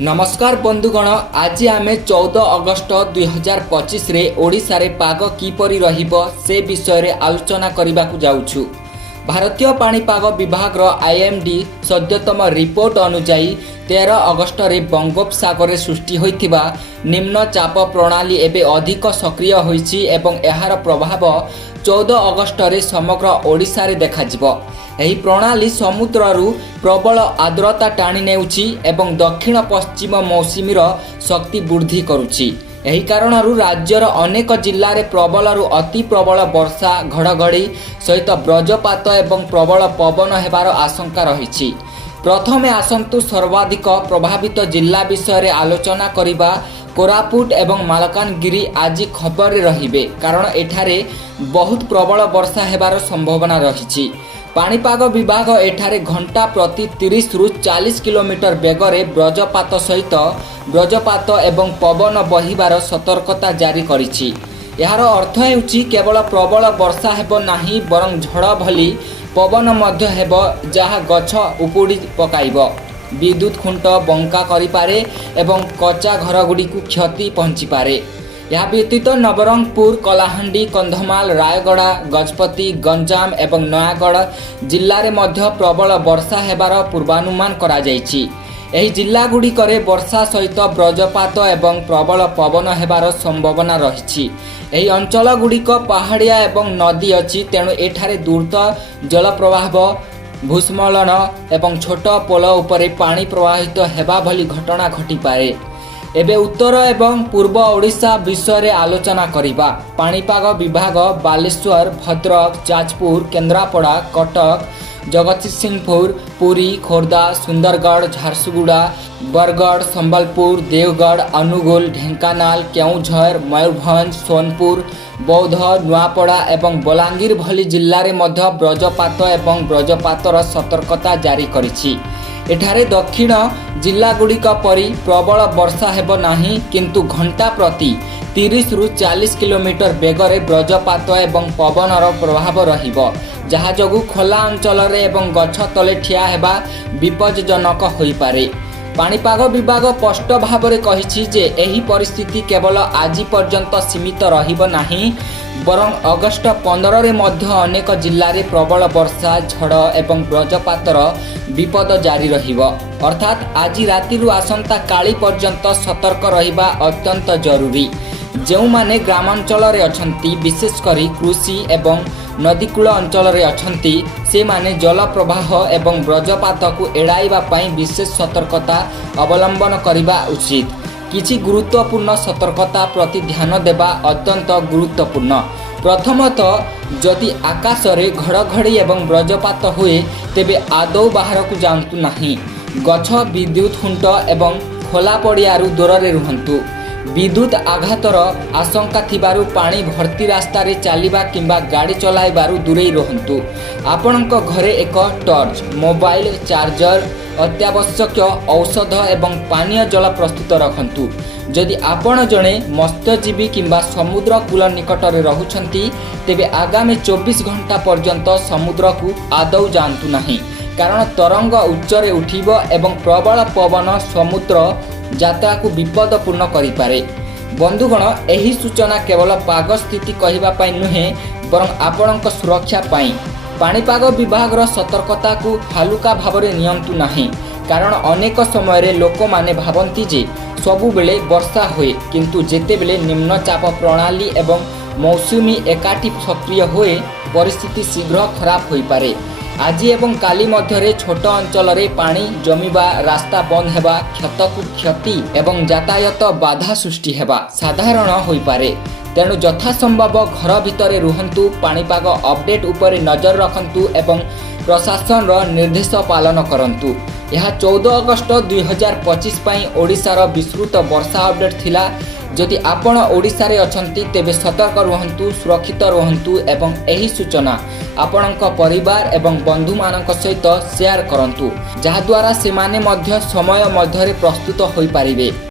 नमस्कार बंधुगण, आज आम 14 अगस्ट 2025 रे ओडिशा रे पाग किपरि रहिबो से विषय रे आलोचना करने को जाउछु। भारतीय पाणीपाग विभाग रो आईएमडी सद्यतम रिपोर्ट अनुसार 13 अगस्ट रे बंगोपसागर सृष्टि होइथिबा निम्न चाप प्रणाली एबे अधिक सक्रिय होइछि एवं एहार प्रभाव 14 अगस्ट रे समग्र ओडिशा रे देखाजिबो। एही प्रणाली समुद्ररू प्रबल आर्द्रता टाणी नेउछि एवं दक्षिण पश्चिम मौसुमीर शक्ति वृद्धि करुछि। एही कारणरू राज्यर अनेक जिल्ला रे प्रबलरू अति प्रबल वर्षा घड़घड़ी सहित वज्रपात एवं प्रबल पवन हेबार आशंका रहिछि। प्रथमे आसंतु सर्वाधिक प्रभावित जिल्ला विषय रे आलोचना करिबा। कोरापुट एवं मालकानगिरी आज खबर रे रहिबे, कारण एठारे बहुत प्रबल वर्षा हेबार संभावना रहिछि। पाणीपाग विभाग एठारे घंटा प्रति 30 रु 40 किलोमीटर बेगरे वज्रपात सहित वज्रपात एवं पवन बहिबार सतर्कता जारी करिछि। यार अर्थ हेउछि केवल प्रबल वर्षा हेबो नाही, बरं झड़ भली पवन मध्य हेबो जहा गछ उपुड़ी पकाइबो, विद्युत खुंट बंका करिपारे एवं कच्चा घर गुडी को क्षति पहुंची पारे। यह व्यतीत नवरंगपुर, कलाहांडी, कंधमाल, रायगड़ा, गजपति, गंजाम एवं नयागढ़ जिल्ला रे मध्य प्रबल वर्षा हेबार पूर्वानुमान करा जायछि। एही जिल्ला गुड़िकरे वर्षा सहित वज्रपात एवं प्रबल पवन हेबार संभावना रहिछि। एही अंचल गुड़िक पहाड़िया एवं नदी अछि, तेणु एठारे द्रुत जल प्रवाह, भूस्खलन एवं छोट पोल उपरे पानी प्रवाहित हेबा भली घटना घटी पारे। एबे उत्तर एवं पूर्व ओडिशा विषय रे आलोचना करिबा। पाणीपाग विभाग बालेश्वर, भद्रक, जाजपुर, केन्द्रापड़ा, कटक, जगतसिंहपुर, पुरी, खोर्धा, सुंदरगढ़, झारसुगुड़ा, बरगढ़, संबलपुर, देवगढ़, अनुगुल, ढेंकानाल, केउझर, मयूरभंज, सोनपुर, बौद्ध, नुआपड़ा एवं बलांगीर भली जिल्ला रे मध्य वज्रपात एवं वज्रपातर सतर्कता जारी करिछि। एठारे दक्षिण जिल्ला गुड़िक परि प्रबल वर्षा हेबो नाही, किंतु घंटा प्रति 30 रु 40 किलोमीटर बेगरे वज्रपात एवं पवनर प्रभाव रहिबो, जहा जगु खोला अंचल रे एवं गछ तले ठिया हेबा विपज्जनक होई पारे। पाणीपाग विभाग स्पष्ट भाव में कहिछि जे एही परिस्थिति केवल आज पर्यंत सीमित रहिबो नाही, बरं अगस्ट 15 रे मध्य अनेक जिल्ला रे प्रबल वर्षा, झड़ एवं वज्रपातर विपद जारी रहिबो। अर्थात आज राति आसंता काली पर्यंत सतर्क रहिबा अत्यंत जरूरी। जो माने ग्रामांचल रे अछंती, विशेष करी कृषि एवं नदीकूल अंचल रे अछंती, से माने जल प्रवाह एवं वज्रपात को एड़ाइबा पई विशेष सतर्कता अवलंबन करिबा उचित। किछि गुरुत्वपूर्ण सतर्कता प्रति ध्यान देबा अत्यंत गुरुत्वपूर्ण। प्रथमतः जदि आकाश रे घड़घड़ी एवं वज्रपात हुए तेबे आदौ बाहर को जांतु नाही। गछ, विद्युत खुंट एवं खोला पड़ियारू दूर रे रुहंतु। विद्युत आघातर आशंका थिबारु पानी भर्ती रास्ता रे चलिबा किंबा गाड़ी चलाइबारु दूरेई रहंतु। आपणक घरे एक टॉर्च, मोबाइल चार्जर, अत्यावश्यक औषध एवं पानीय जल प्रस्तुत रखंतु। जदि आपण जणे मत्स्यजीवी किंबा समुद्र कूल निकट रे रहुछंती, तेबे आगामी 24 घंटा पर्यंत समुद्र को आदौ जांतु नाही, कारण तरंग उच्चरे उठिबो एवं प्रबल पवन समुद्र यात्रा को विपदपूर्ण करिपारे। बंधुगण, एही सूचना केवल पाग स्थिति कहिबा पई नुहे, बरं आपणक सुरक्षा पई। पाणीपाग विभाग सतर्कता को हालुका भावरे नियंतु नाही, कारण अनेक समय रे लोक माने भाबंती जे सबु बेले वर्षा हुए, किंतु जेतेबेले निम्नचाप प्रणाली एवं मौसुमी एकाठी सक्रिय हुए परिस्थिति शीघ्र खराब होई पारे। आज एवं काली मध्यरे छोट अंचल रे पानी जमीबा, रास्ता बंद हेबा, क्षतकु क्षति एवं यातायात बाधा सृष्टि हेबा साधारण होई पारे। तेणु यथासंभव घर भितरे रुहंतु, पाणीपाग अपडेट उपरे नजर रखंतु एवं प्रशासन रो निर्देश पालन करंतु। यह 14 अगस्ट 2025 पई ओडिशार विस्तृत वर्षा अपडेट थिला। जदि आपण ओडिशा रे अछंती तेबे सतर्क रुहंतु, सुरक्षित रुहंतु एवं एही सूचना आपणक परिवार एवं बंधु मानक सहित शेयर करंतु, जहा द्वारा से माने मध्य समय मध्यरे प्रस्तुत होई पारिबे।